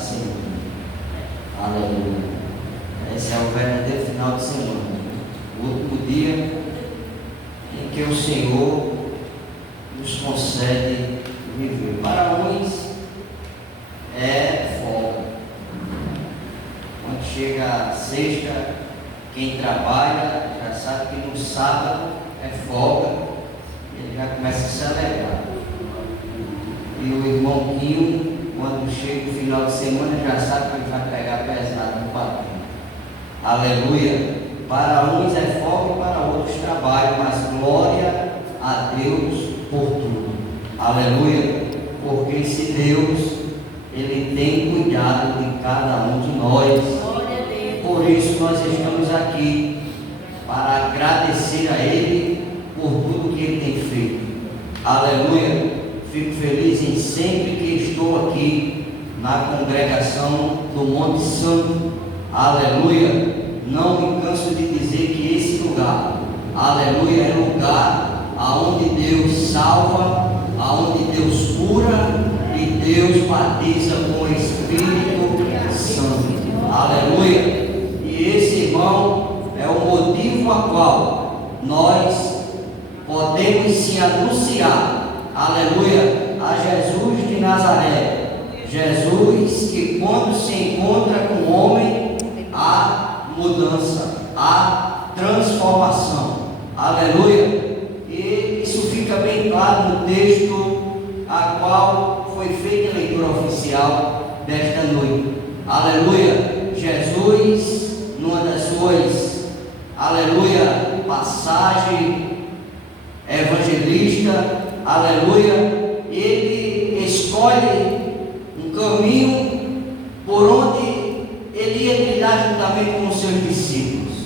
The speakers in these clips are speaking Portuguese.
semana. Aleluia. Esse é o verdadeiro final de semana. O último dia em que o Senhor nos concede viver. Para uns é folga. Quando chega a sexta, quem trabalha já sabe que no sábado é folga, ele já começa a se alegrar. E o irmão Quinho, quando chega o final de semana, já sabe que ele vai pegar pesado no papel. Aleluia. Para uns é folga e para outros trabalho, mas glória a Deus por tudo. Aleluia. Porque esse Deus, Ele tem cuidado de cada um de nós. Por isso nós estamos aqui, para agradecer a Ele por tudo que Ele tem feito. Aleluia. Fico feliz em sempre que estou aqui na congregação do Monte Santo. Aleluia. Não me canso de dizer que esse lugar, aleluia, é lugar aonde Deus salva, aonde Deus cura e Deus batiza com o Espírito Santo. Aleluia. E esse, irmão, é o motivo a qual nós podemos se anunciar, aleluia, a Jesus de Nazaré. Jesus que quando se encontra com o homem, há mudança, há transformação. Aleluia. E isso fica bem claro no texto a qual foi feita a leitura oficial desta noite. Aleluia. Jesus, numa das suas, aleluia, passagem evangelista, aleluia, ele escolhe um caminho por onde ele ia trilhar juntamente com os seus discípulos.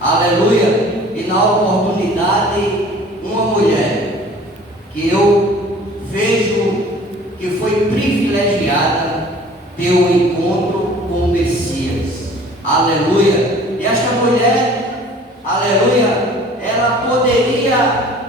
Aleluia. E na oportunidade, uma mulher que eu vejo que foi privilegiada ter um encontro com o Messias. Aleluia. E esta mulher, aleluia, ela poderia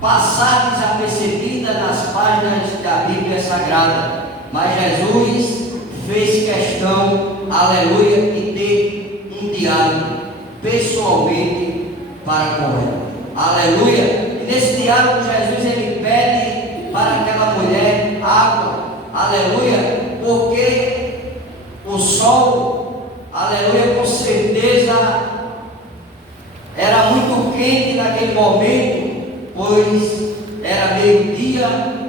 passar desapercebida nas páginas da Bíblia Sagrada, mas Jesus fez questão, aleluia, de ter um diálogo pessoalmente para com ela. Aleluia. E nesse diálogo Jesus ele pede para aquela mulher água. Aleluia. Porque o sol, aleluia, com certeza era muito quente naquele momento, pois era meio-dia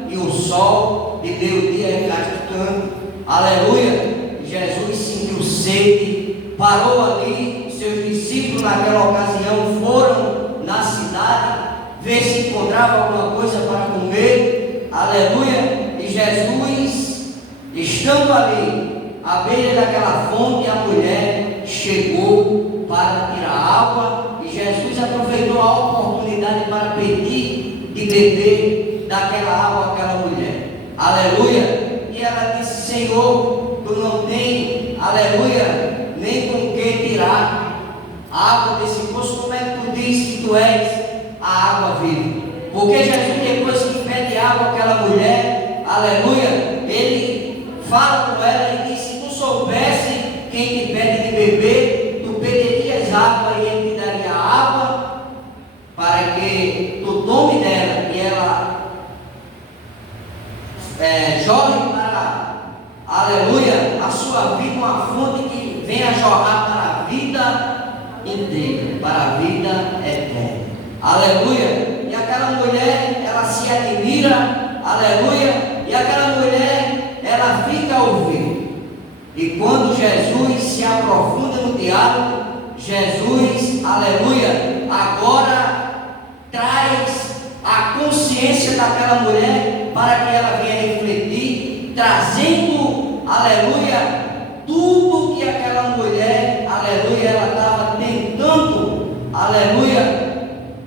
e o sol de meio-dia é castigando. Aleluia. Jesus sentiu sede, parou ali. Seus discípulos naquela ocasião foram na cidade ver se encontrava alguma coisa para comer. Aleluia. E Jesus, estando ali à beira daquela fonte, a mulher chegou para tirar água e Jesus aproveitou a oportunidade para pedir de beber daquela água àquela mulher. Aleluia. E ela disse: Senhor, tu não tem, aleluia, nem com que tirar água desse poço. Como é que tu diz que tu és a água viva? Porque Jesus, depois que pede água àquela mulher, aleluia, ele fala com ela e diz: se tu soubesse quem te pede de beber, tu pedirias água e ele te daria água para que tu tome dela e ela jorre para, aleluia, a sua vida, uma fonte que venha jorrar para a vida inteira, para a vida eterna. Aleluia. E aquela mulher, ela se admira, aleluia, e aquela mulher, ela fica a ouvir. E quando Jesus se aprofunda no diálogo, Jesus, aleluia, agora traz a consciência daquela mulher para que ela venha refletir, trazendo, aleluia, tudo que aquela mulher, aleluia, ela estava tentando, aleluia,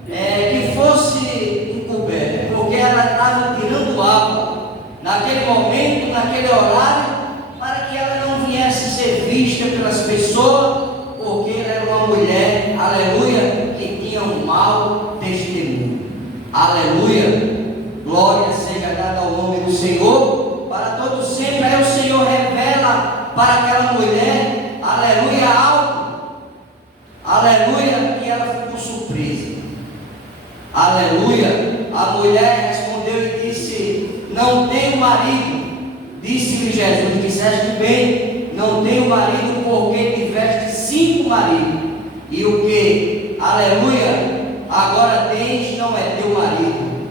que fosse encoberta, porque ela estava tirando água naquele momento, naquele horário, para que ela não viesse ser vista pelas pessoas, porque ela era uma mulher, aleluia, que tinha um mau testemunho. Aleluia. Glória seja dada ao nome do Senhor para todos sempre. Aí o Senhor revela para aquela mulher, aleluia, algo, aleluia, e ela ficou surpresa. Aleluia, a mulher respondeu e disse: não tenho marido. Disse-lhe Jesus: disseste bem, não tenho marido, porque tiveste 5 maridos, e o que, aleluia, agora tens não é teu marido.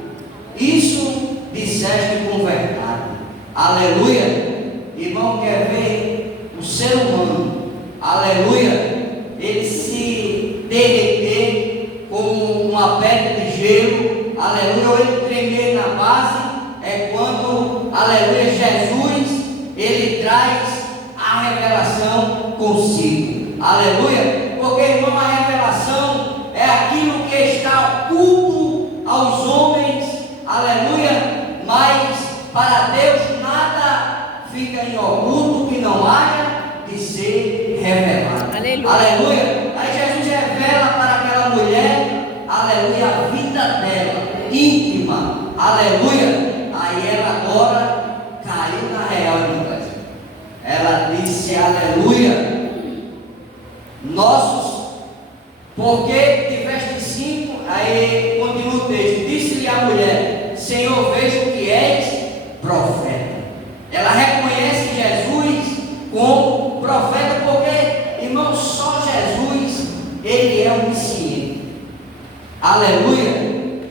Isso disseste com verdade. Aleluia. Irmão, quer ver o ser humano, aleluia, ele se derreter como uma pedra de gelo, aleluia, ou ele tremer na base, é quando, aleluia, Jesus, ele traz a revelação consigo, aleluia, porque, irmão, a revelação é aquilo que está oculto aos homens, aleluia, mas para Deus nada fica em oculto que não haja de ser revelado. Aleluia. Aleluia. Aí Jesus revela para aquela mulher, aleluia, a vida dela, íntima, aleluia. Aí ela agora caiu na real democracia. Ela disse, aleluia, nossos, porque tiveste 5, aí continua o texto, disse-lhe a mulher, Senhor, vejo que és profeta. Ela reconhece Jesus como profeta, porque, irmão, só Jesus, ele é onisciente. Aleluia.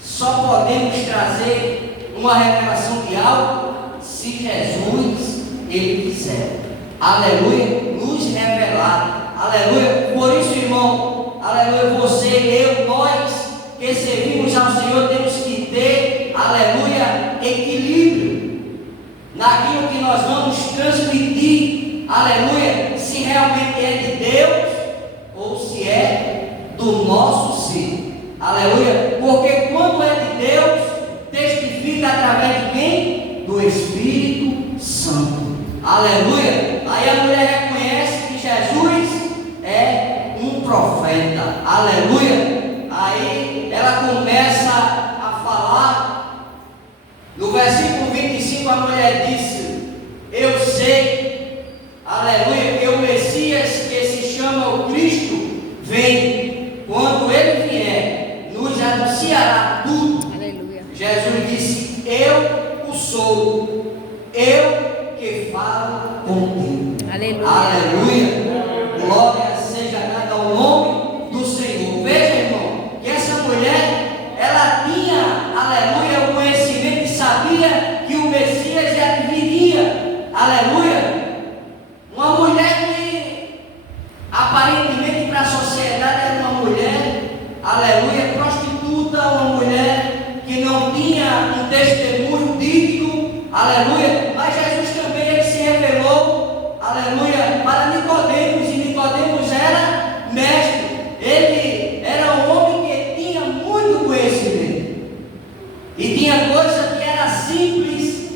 Só podemos trazer uma revelação de algo se Jesus, ele quiser. Aleluia. Nos revelar. Aleluia. Por isso, irmão, aleluia, você, eu, nós que servimos ao Senhor, temos que ter, aleluia, equilíbrio naquilo que nós vamos transmitir, aleluia, se realmente é de Deus ou se é do nosso ser, aleluia, porque quando é de Deus, testifica através de quem? Do Espírito Santo, aleluia. Aí a mulher reconhece que Jesus é um profeta, aleluia. Aí ela começa a falar. No versículo 25 a mulher disse, eu sei, aleluia, que o Messias, que se chama o Cristo, vem, quando ele vier, nos anunciará tudo. Aleluia. Jesus disse, eu o sou, eu que falo contigo. Aleluia. Aleluia. Glória seja dada ao nome do Senhor. Veja, irmão, que essa mulher, ela tinha, aleluia, o conhecimento, sabia que o Messias já viria, aleluia. Uma mulher que aparentemente para a sociedade era uma mulher, aleluia, prostituta, uma mulher que não tinha um testemunho digno, aleluia. Mas Jesus também, ele se revelou, aleluia, para Nicodemos, e Nicodemos era mestre, ele era um homem que tinha muito conhecimento e tinha coisa simples,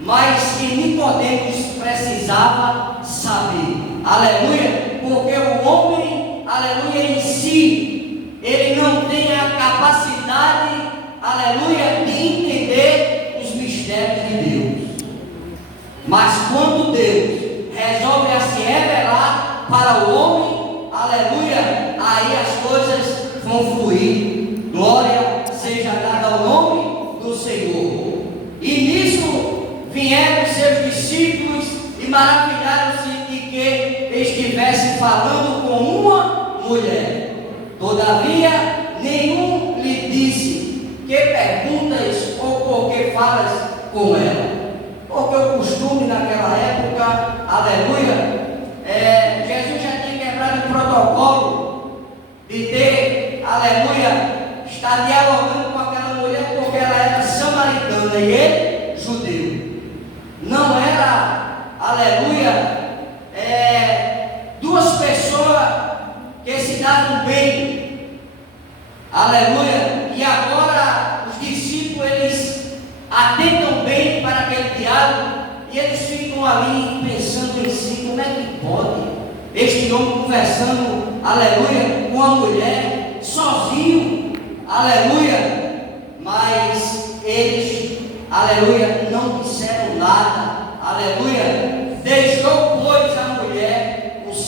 mas que Nicodemos precisava saber, aleluia, porque o homem, aleluia, em si, ele não tem a capacidade, aleluia, de entender os mistérios de Deus, mas quando Deus resolve a se revelar para o homem, aleluia, aí as coisas vão fluir. Glória seja dada ao nome do Senhor. E nisso vieram seus discípulos e maravilharam-se de que estivesse falando com uma mulher. Todavia, nenhum lhe disse, que perguntas ou por que falas com ela? Porque o costume naquela época, aleluia, Jesus já tinha quebrado o protocolo de ter, aleluia, estar dialogando com aquela mulher, porque ela era samaritana e ele judeu. Não era, aleluia, duas pessoas que se davam bem, aleluia, e agora os discípulos, eles atentam bem para aquele diálogo e eles ficam ali pensando em si, como é que pode este homem conversando, aleluia, com a mulher, sozinho, aleluia, mas eles, aleluia, não disseram nada, aleluia, deixou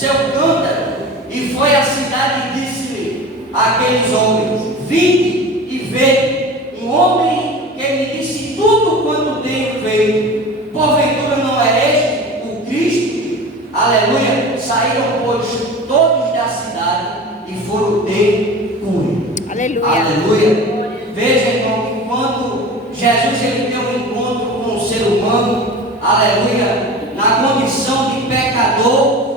seu cântaro, e foi à cidade e disse-lhe àqueles homens: vinde e vede um homem que me disse tudo quanto tenho feito. Porventura não é este o Cristo? Aleluia. Saíram, pois, todos da cidade e foram ter com ele. Aleluia. Aleluia. Veja, irmão, que quando Jesus ele tem um encontro com o ser humano, aleluia, na condição de pecador,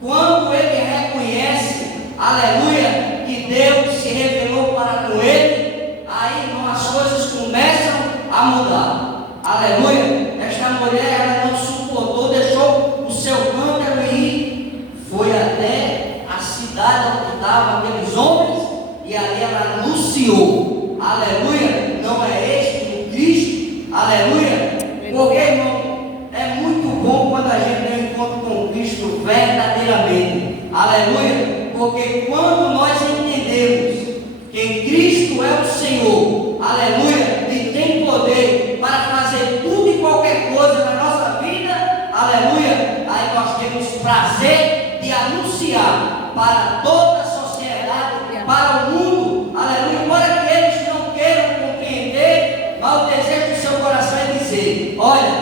quando ele reconhece, aleluia, que Deus se revelou para com ele, aí, irmão, as coisas começam a mudar. Aleluia. Esta mulher, ela não suportou, deixou o seu cântaro e foi até a cidade onde estavam aqueles homens, e ali ela anunciou: aleluia, não é este o Cristo? Aleluia. Porque, irmão, é muito bom quando a gente tem um encontro com Cristo verdadeiramente. Aleluia. Porque quando nós entendemos que Cristo é o Senhor, aleluia, e tem poder para fazer tudo e qualquer coisa na nossa vida, aleluia, aí nós temos prazer de anunciar para toda a sociedade, para o mundo, aleluia. Embora que eles não queiram compreender, mas o desejo do seu coração é dizer: olha,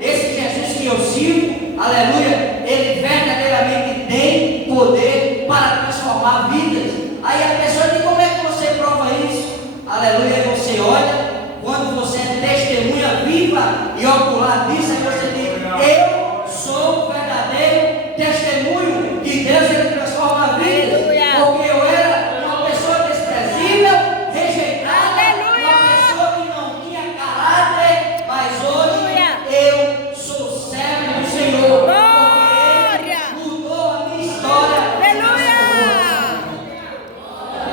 esse Jesus que eu sirvo, aleluia, ele verdadeiramente tem poder para transformar vidas. Aí a pessoa diz: como é que você prova isso? Aleluia. Aí você olha, quando você é testemunha viva e ocular disso, aí você diz: eu sou o verdadeiro testemunho que Deus ele transforma vidas. Porque eu era uma pessoa desprezível, rejeitada, uma pessoa que não tinha caráter, mas hoje eu sou servo do Senhor. Porque Ele mudou a minha história.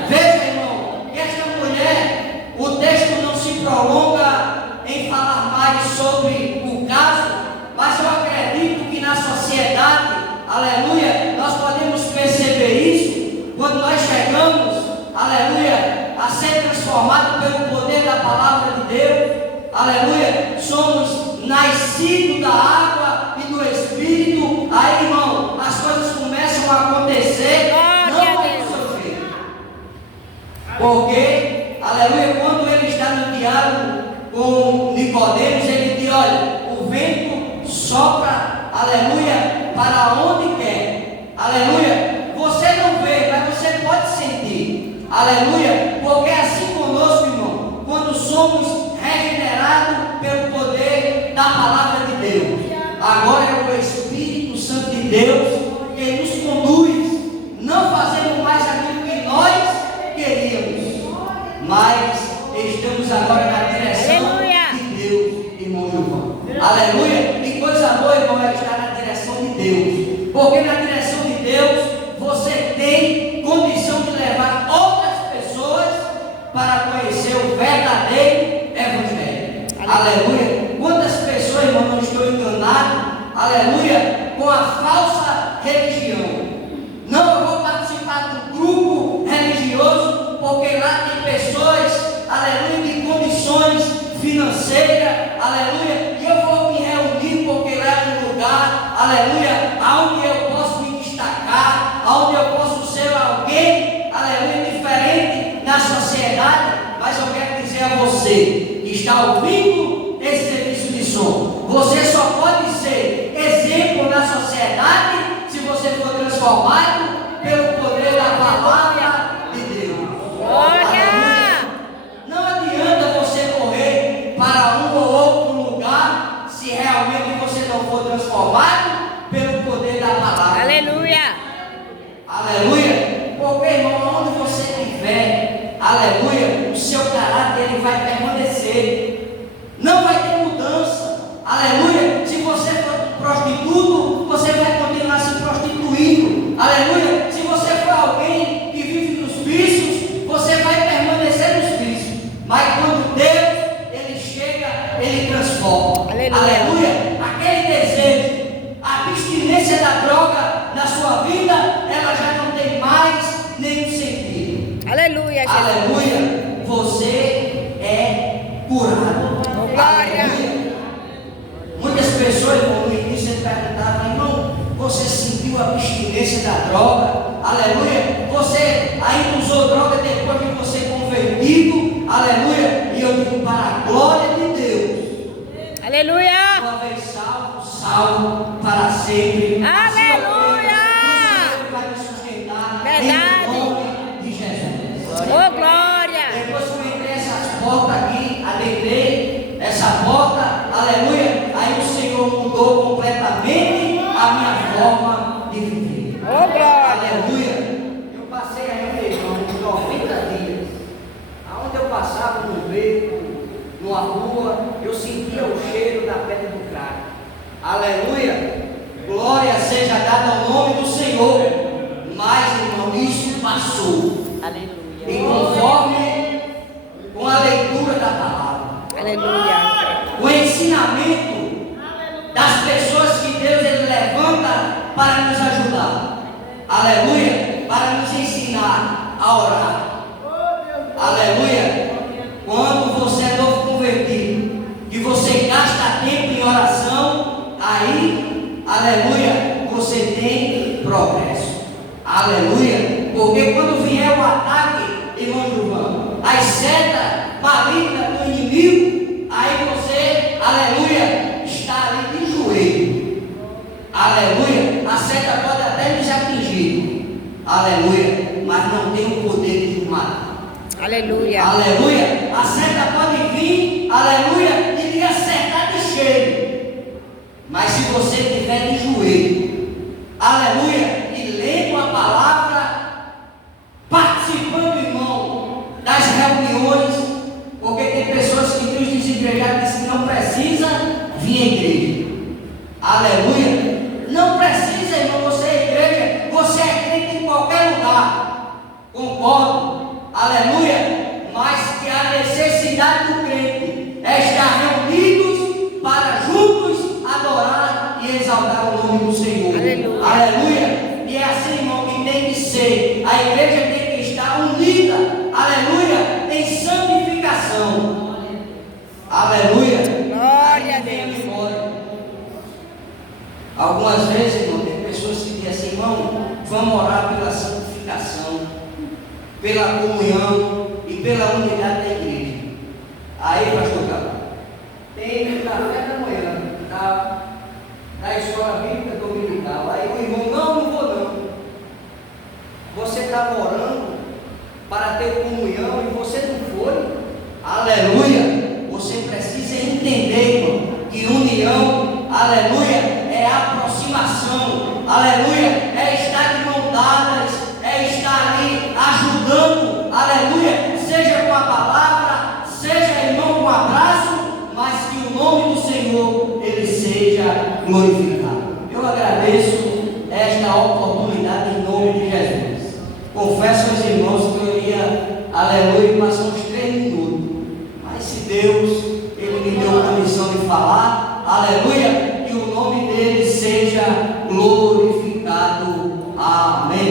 Veja, irmão, que esta mulher, o texto não se prolonga em falar mais sobre o caso, mas eu acredito que na sociedade, aleluia, nós podemos perceber isso quando nós chegamos, aleluia, a ser transformados pelo poder da palavra de Deus, aleluia. Somos nascidos da água e do Espírito. Aí, irmão, as coisas começam a acontecer, não é sofrer. Porque, aleluia, quando ele está no diálogo com Nicodemos, ele diz: olha, o vento sopra, aleluia, para onde quer, aleluia. Você não vê, mas você pode sentir, aleluia, porque é assim conosco, irmão, quando somos regenerados pelo poder da palavra de Deus. Agora é o Espírito Santo de Deus que nos conduz, não fazemos mais aquilo que nós queríamos, mas estamos agora na direção de Deus, irmão Gilvão. Aleluia. E coisa boa, irmão, é estar na direção de Deus, porque na direção de Deus você tem condição de levar outras pessoas para conhecer o verdadeiro Evangelho. Aleluia. Quantas pessoas, irmão, não estão enganadas, aleluia, com a falsa religião? Não, eu vou participar do grupo religioso porque lá tem pessoas, aleluia, de condições financeiras, aleluia, e eu vou me reunir porque lá é um lugar, aleluia, onde eu posso me destacar, onde eu posso ser alguém, aleluia, diferente na sociedade. Mas eu quero dizer a você que está ouvindo esse serviço de som, você só pode ser exemplo na sociedade se você for transformado pelo poder da palavra de Deus. Aleluia. Não adianta você correr para um ou outro lugar se realmente você não for transformado pelo poder da palavra. Aleluia. Aleluia. Porque, irmão, onde você estiver, aleluia, o seu caráter ele vai permanecer. Não vai ter mudança. Aleluia. Se você for prostituto, você vai continuar se prostituindo. Aleluia. Se você for alguém que vive nos vícios, você vai permanecer nos vícios. Mas quando Deus ele chega, ele transforma. Aleluia. Aquele desejo, a abstinência da droga na sua vida, ela já não tem mais nenhum sentido. Aleluia, Jesus. Aleluia. Você é curado. Glória. Aleluia. Muitas pessoas, irmão, no início perguntavam: irmão, você sentiu a abstinência salvo para sempre. Aleluia! Assim, vai me sustentar Verdade. em nome de Jesus. Oh, glória! Depois que eu entrei essas portas aqui, adentrei essa porta, aleluia, aí o Senhor mudou completamente a minha forma de viver. Oh, glória! Aleluia. Eu passei aí, meu irmão, 90 dias. Aonde eu passava no beco, numa rua, eu sentia o cheiro da pedra do crack. Aleluia. Glória seja dada ao nome do Senhor. Mas, irmão, isso passou. Aleluia! E conforme com a leitura da palavra, Aleluia! o ensinamento das pessoas que Deus ele levanta para nos ajudar, aleluia, para nos ensinar a orar, aleluia. Quando você é novo convertido, que você gasta tempo em oração, aí, aleluia, você tem progresso, aleluia, porque quando vier o ataque, irmão Gilvão, as setas malignas do inimigo, aí você, aleluia, está ali de joelho, aleluia, a seta pode até nos atingir, aleluia, mas não tem o poder de nos matar. Aleluia! Aleluia, a seta pode vir, aleluia, e lhe acertar de cheio, mas se você estiver de joelho, aleluia, e lendo a palavra, participando, irmão, das reuniões, porque tem pessoas que Deus desigrejados dizem que não precisa vir à igreja, aleluia, não precisa, irmão, você é igreja, você é crente em qualquer lugar, concordo, aleluia, mas que a necessidade do crente é estar reunidos para juntos adorar e exaltar o nome do Senhor, Aleluia. Aleluia. E é assim, irmão, que tem que ser, a igreja tem que estar unida, aleluia, em santificação, aleluia. Glória a Deus! Algumas vezes, irmão, tem pessoas que dizem assim, irmão, vamos orar pela santificação, pela comunhão e pela unidade da igreja. Aí, pastor Carlos, tem café da manhã da escola bíblica dominical. Aí o irmão, não vou não. Você estava orando para ter comunhão e você não foi. Aleluia. Você precisa entender, irmão, que união, aleluia, é aproximação, aleluia, é estar de mão dadas, é estar ali ajudando, aleluia, seja com a palavra, seja, irmão, com um abraço, mas que o nome do Senhor, ele seja glorificado. Eu agradeço esta oportunidade em nome de Jesus. Confesso aos irmãos que eu ia, aleluia, passar uns 3 minutos, mas se Deus, ele me deu condição de falar, aleluia, que o nome dele seja glorificado. Amém.